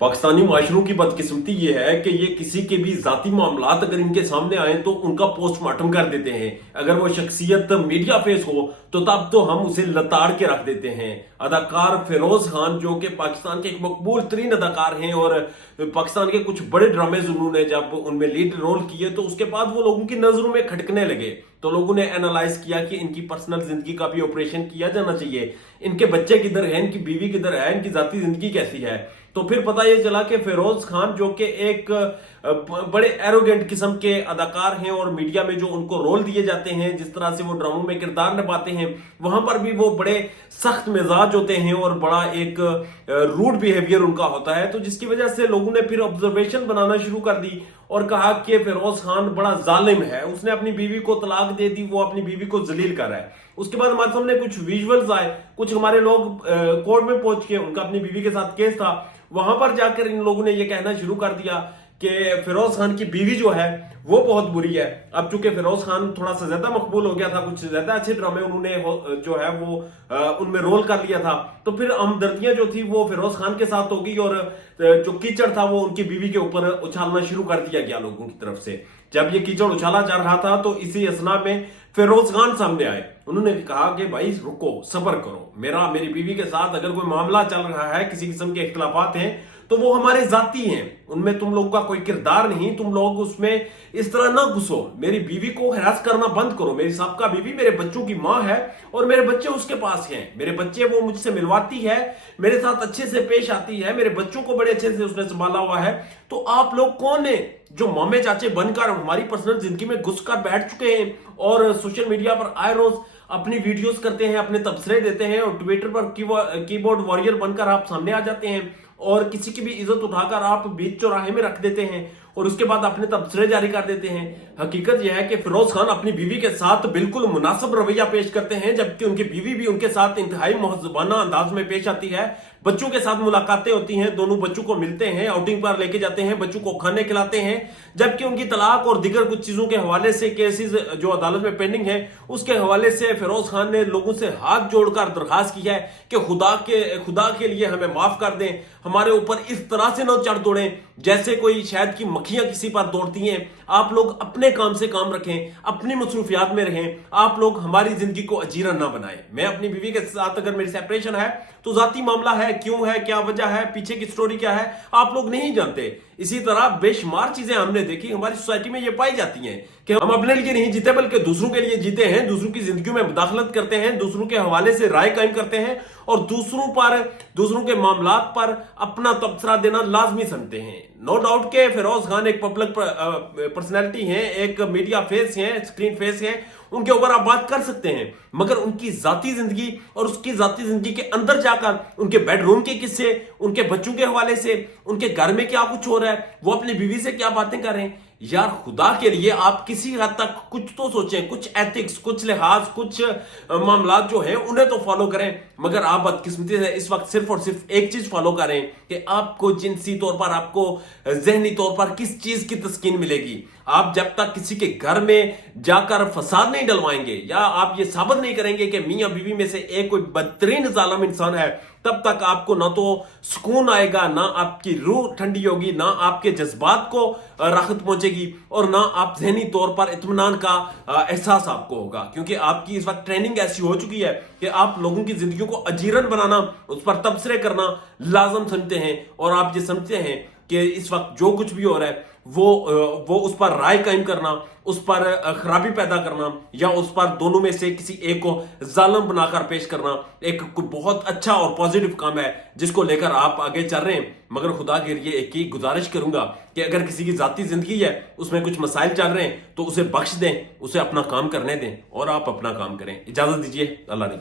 पाकिस्तानी माशरों की बदकिस्मती ये है कि ये किसी के भी जाती मामलात अगर इनके सामने आए तो उनका पोस्टमार्टम कर देते हैं। अगर वो शख्सियत मीडिया फेस हो तो तब तो हम उसे लताड़ के रख देते हैं। अदाकार फिरोज खान जो कि पाकिस्तान के एक मकबूल तरीन अदाकार हैं और पाकिस्तान के कुछ बड़े ड्रामेज उन्होंने जब उनमें लीड रोल किए तो उसके बाद वो लोगों की नजरों में खटकने लगे। तो लोगों ने एनालाइज किया कि इनकी पर्सनल जिंदगी का भी ऑपरेशन किया जाना चाहिए, इनके बच्चे किधर है, इनकी बीवी किधर है, इनकी जाती जिंदगी कैसी है। तो फिर पता ये चला कि फिरोज खान जो कि एक बड़े एरोगेंट किस्म के अदाकार हैं और मीडिया में जो उनको रोल दिए जाते हैं, जिस तरह से वो ड्रामों में किरदार निभाते हैं, वहां पर भी वो बड़े सख्त मिजाज होते हैं और बड़ा एक रूड बिहेवियर उनका होता है। तो जिसकी वजह से लोगों ने फिर ऑब्जर्वेशन बनाना शुरू कर दी और कहा कि फिरोज खान बड़ा जालिम है, उसने अपनी बीवी को तलाक दे दी, वो अपनी बीवी को जलील कर रहा है। उसके बाद हमारे सामने कुछ विजुअल्स आए, कुछ हमारे लोग कोर्ट में पहुंच के, उनका अपनी बीवी के साथ केस था, वहां पर जाकर इन लोगों ने ये कहना शुरू कर दिया कि फिरोज खान की बीवी जो है वो बहुत बुरी है। अब चूंकि फिरोज खान थोड़ा सा ज्यादा मकबूल हो गया था, कुछ ज्यादा अच्छे ड्रामे उन्होंने जो है वो उनमें रोल कर लिया था, तो फिर हमदर्दियां जो थी वो फिरोज खान के साथ होगी और जो कीचड़ था वो उनकी बीवी के ऊपर उछालना शुरू कर दिया गया लोगों की तरफ से। जब ये कीचड़ उछाला जा रहा था तो इसी असना में फिरोज खान सामने आए। उन्होंने कहा कि भाई रुको, सब्र करो, मेरी बीवी के साथ अगर कोई मामला चल रहा है, किसी किस्म के इख्तिलाफात हैं, तो वो हमारे जाती हैं, उनमें तुम लोगों का कोई किरदार नहीं, तुम लोग उसमें इस तरह ना घुसो, मेरी बीवी को हरास करना बंद करो। मेरी साबका बीवी मेरे बच्चों की माँ है और मेरे बच्चे उसके पास हैं, मेरे बच्चे वो मुझसे मिलवाती है, मेरे साथ अच्छे से पेश आती है, मेरे बच्चों को बड़े अच्छे से उसने संभाला हुआ है। तो आप लोग कौन है जो मामे चाचे बनकर हमारी पर्सनल जिंदगी में घुसकर बैठ चुके हैं और सोशल मीडिया पर आए रोज अपनी वीडियोस करते हैं, अपने तबसरे देते हैं और ट्विटर पर कीबोर्ड वॉरियर बनकर आप सामने आ जाते हैं और किसी की भी इज्जत उठाकर आप बीच चौराहे में रख देते हैं और उसके बाद अपने तबसरे जारी कर देते हैं। हकीकत यह है कि फिरोज खान अपनी बीवी के साथ बिल्कुल मुनासिब रवैया पेश करते हैं, जबकि उनकी बीवी भी उनके साथ इंतहाई मुहज़्ज़बाना अंदाज में पेश आती है। बच्चों के साथ मुलाकातें होती हैं, दोनों बच्चों को मिलते हैं, आउटिंग पर लेके जाते हैं, बच्चों को खाने खिलाते हैं, जबकि उनकी तलाक और दीगर कुछ चीजों के हवाले से केसेस जो अदालत में पेंडिंग है उसके हवाले से फिरोज खान ने लोगों से हाथ जोड़कर दरखास्त की है कि खुदा के लिए हमें माफ कर दें, हमारे ऊपर इस तरह से न चढ़ दौड़ें जैसे कोई शायद की मक्खियां किसी पर दौड़ती हैं। आप लोग अपने काम से काम रखें, अपनी मसरूफियात में रहें, आप लोग हमारी जिंदगी को अजीरा ना बनाएं। मैं अपनी बीवी के साथ अगर मेरी सेपरेशन है तो जाती मामला है, क्यों है, क्या वजह है, पीछे की स्टोरी क्या है, आप लोग नहीं जानते। इसी तरह बेशुमार चीजें हमने देखी, हमारी सोसाइटी में ये पाई जाती हैं कि हम अपने लिए नहीं जीते बल्कि दूसरों के लिए जीते हैं, दूसरों की जिंदगी में मुदाखलत करते हैं, दूसरों के हवाले से राय कायम करते हैं और दूसरों के मामलात पर अपना तबसरा देना लाजमी समझते हैं। नो डाउट के फिरोज खान एक पब्लिक पर्सनैलिटी हैं, एक मीडिया फेस हैं, स्क्रीन फेस हैं, उनके ऊपर आप बात कर सकते हैं, मगर उनकी जाती जिंदगी और उसकी जाती जिंदगी के अंदर जाकर उनके बेडरूम के किस्से, उनके बच्चों के हवाले से, उनके घर में क्या कुछ हो रहा है, वो अपनी बीवी से क्या बातें कर रहे हैं, यार खुदा के लिए आप किसी हद तक कुछ तो सोचें, कुछ एथिक्स, कुछ लिहाज, कुछ मामलात जो हैं उन्हें तो फॉलो करें। मगर आप बदकिस्मती से इस वक्त सिर्फ और सिर्फ एक चीज फॉलो करें कि आपको जिनसी तौर पर, आपको जहनी तौर पर किस चीज की तस्कीन मिलेगी। आप जब तक किसी के घर में जाकर फसाद नहीं डलवाएंगे या आप ये साबित नहीं करेंगे कि मियां बीवी में से एक कोई बदतरीन जालिम इंसान है, तब तक आपको ना तो सुकून आएगा, ना आपकी रूह ठंडी होगी, ना आपके जज्बात को राहत पहुंचेगी और ना आप जहनी तौर पर इत्मीनान का एहसास आपको होगा। क्योंकि आपकी इस वक्त ट्रेनिंग ऐसी हो चुकी है कि आप लोगों की जिंदगी को अजीरन बनाना, उस पर तबसरे करना लाजम समझते हैं और आप ये समझते हैं कि इस वक्त जो कुछ भी हो रहा है वो उस पर राय कायम करना, उस पर खराबी पैदा करना या उस पर दोनों में से किसी एक को जालिम बनाकर पेश करना एक बहुत अच्छा और पॉजिटिव काम है जिसको लेकर आप आगे चल रहे हैं। मगर खुदा के लिए एक ही गुजारिश करूंगा कि अगर किसी की जाती जिंदगी है, उसमें कुछ मसाइल चल रहे हैं, तो उसे बख्श दें, उसे अपना काम करने दें और आप अपना काम करें। इजाजत दीजिए, अल्लाह ने